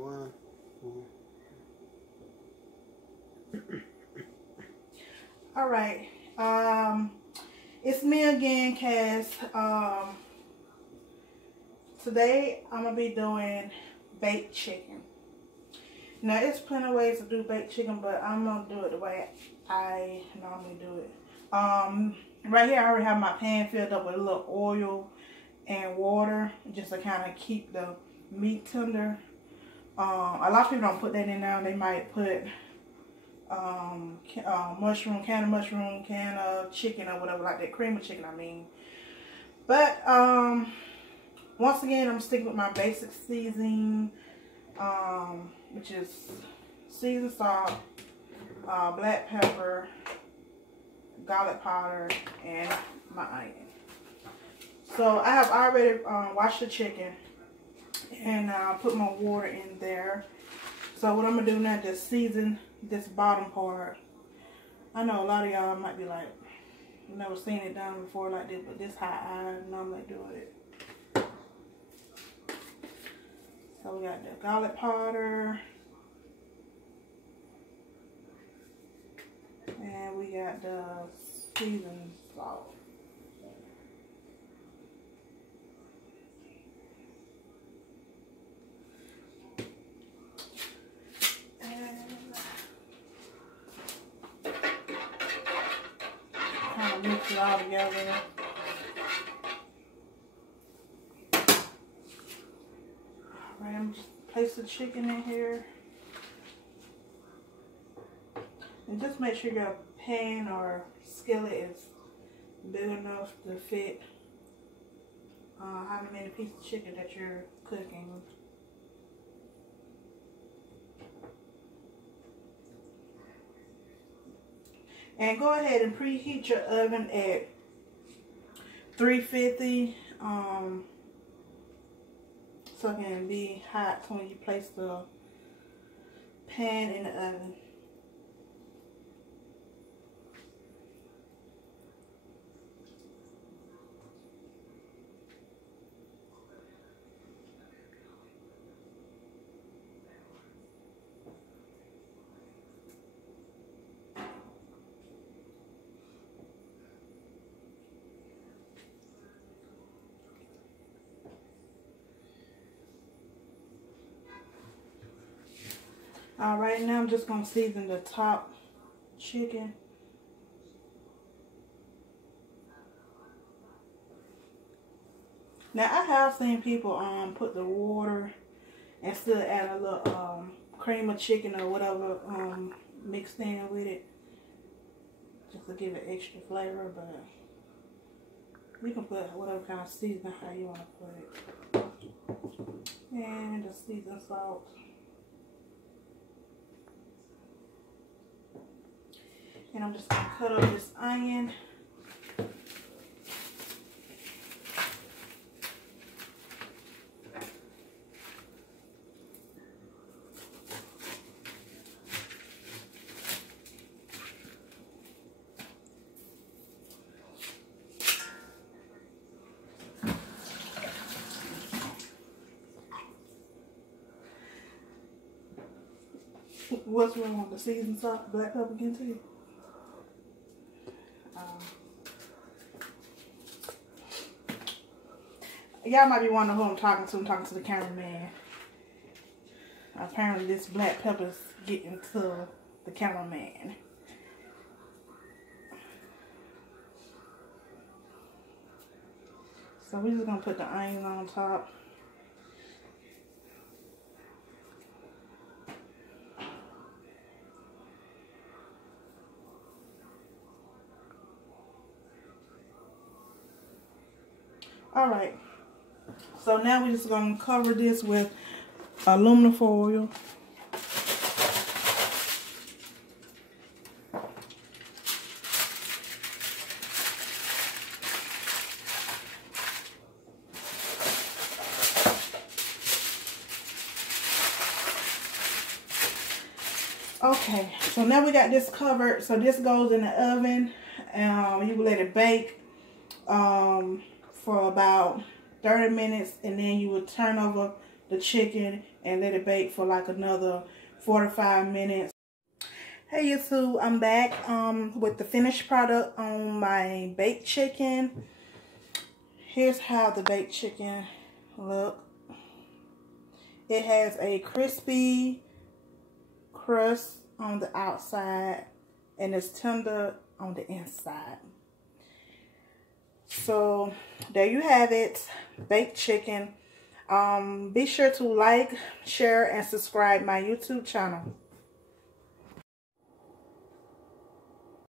one. All right. It's me again, Cass. Today I'm gonna be doing baked chicken. Now, it's plenty of ways to do baked chicken, but I'm gonna do it the way I normally do it. Right here, I already have my pan filled up with a little oil and water, just to kind of keep the meat tender. A lot of people don't put that in now. They might put mushroom, can of chicken or whatever, like that, cream of chicken, I mean. But once again, I'm sticking with my basic seasoning, which is seasoned salt, black pepper, garlic powder, and my onion. So I have already washed the chicken and put my water in there. So what I'm gonna do now is just season this bottom part. I know a lot of y'all might be like, I've never seen it done before like this, but this is how I normally do it. So we got the garlic powder, and we got the seasoned salt. Kind of mix it all together. Alright, I'm just place the chicken in here. And just make sure your pan or skillet is big enough to fit how many pieces of chicken that you're cooking. And go ahead and preheat your oven at 350 so it can be hot when you place the pan in the oven. Alright, now I'm just going to season the top chicken. Now, I have seen people put the water and still add a little cream of chicken or whatever mixed in with it, just to give it extra flavor, but you can put whatever kind of seasoning how you want to put it. And the seasoned salt. And I'm just going to cut up this onion. What's wrong with the seasoned salt, black pepper again too? Y'all might be wondering who I'm talking to. I'm talking to the cameraman. Apparently this black pepper's getting to the cameraman. So we're just going to put the onion on top. Alright. So now we're just going to cover this with aluminum foil. Okay, so now we got this covered. So this goes in the oven. You will let it bake for about 30 minutes, and then you would turn over the chicken and let it bake for like another 45 minutes. Hey YouTube, I'm back with the finished product on my baked chicken. Here's how the baked chicken look. It has a crispy crust on the outside and it's tender on the inside. So there you have it, baked chicken. Be sure to like, share, and subscribe my YouTube channel.